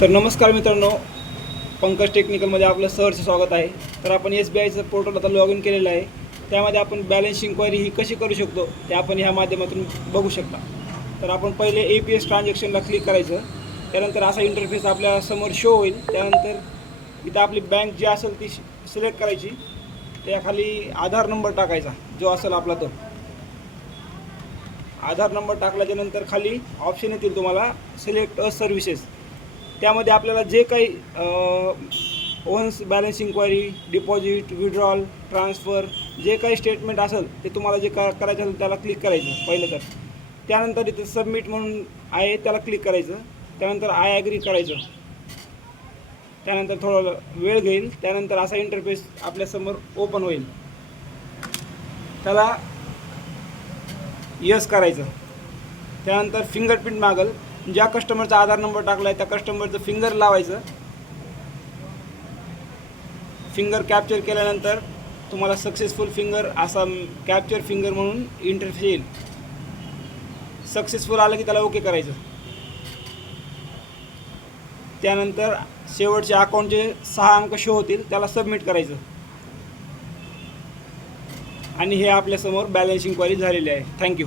तर नमस्कार मित्रांनो पंकज टेक्निकलमध्ये आपलं सहर्ष स्वागत आहे. तर आपण एस बी आयचं पोर्टल आता लॉग इन केलेलं आहे. त्यामध्ये आपण बॅलन्स इन्क्वायरी ही कशी करू शकतो ते आपण ह्या माध्यमातून बघू शकता. तर आपण पहिले ए पी एस ट्रान्झॅक्शनला क्लिक करायचं. त्यानंतर असा इंटरफेस आपल्यासमोर शो होईल. त्यानंतर इथं आपली बँक जी असेल ती सिलेक्ट करायची. त्याखाली आधार नंबर टाकायचा जो असेल आपला तो. आधार नंबर टाकल्याच्यानंतर खाली ऑप्शन येतील तुम्हाला. सिलेक्ट अ सर्व्हिसेस त्यामध्ये आपल्याला जे काही ons balance inquiry deposit withdrawal transfer जे काही स्टेटमेंट असेल ते तुम्हाला जे का करायचं असेल त्याला क्लिक करायचं पहिलं तर. त्यानंतर इथे सबमिट म्हणून आहे त्याला क्लिक करायचं. त्यानंतर आय ॲग्री करायचं. त्यानंतर थोडा वेळ घेईल. त्यानंतर असा इंटरफेस आपल्यासमोर ओपन होईल. त्याला यस करायचं. त्यानंतर फिंगरप्रिंट मागल. ज्या कस्टमरचा आधार नंबर टाकला आहे त्या कस्टमरचं फिंगर लावायचं. फिंगर कॅप्चर केल्यानंतर तुम्हाला सक्सेसफुल फिंगर असा कॅप्चर फिंगर म्हणून इंटरफेस येईल. सक्सेसफुल आलं की त्याला ओके करायचं. त्यानंतर शेवटचे अकाउंटचे सहा अंक शो होतील त्याला सबमिट करायचं. आणि हे आपल्यासमोर बॅलन्स इन्क्वायरी झालेली आहे. थँक्यू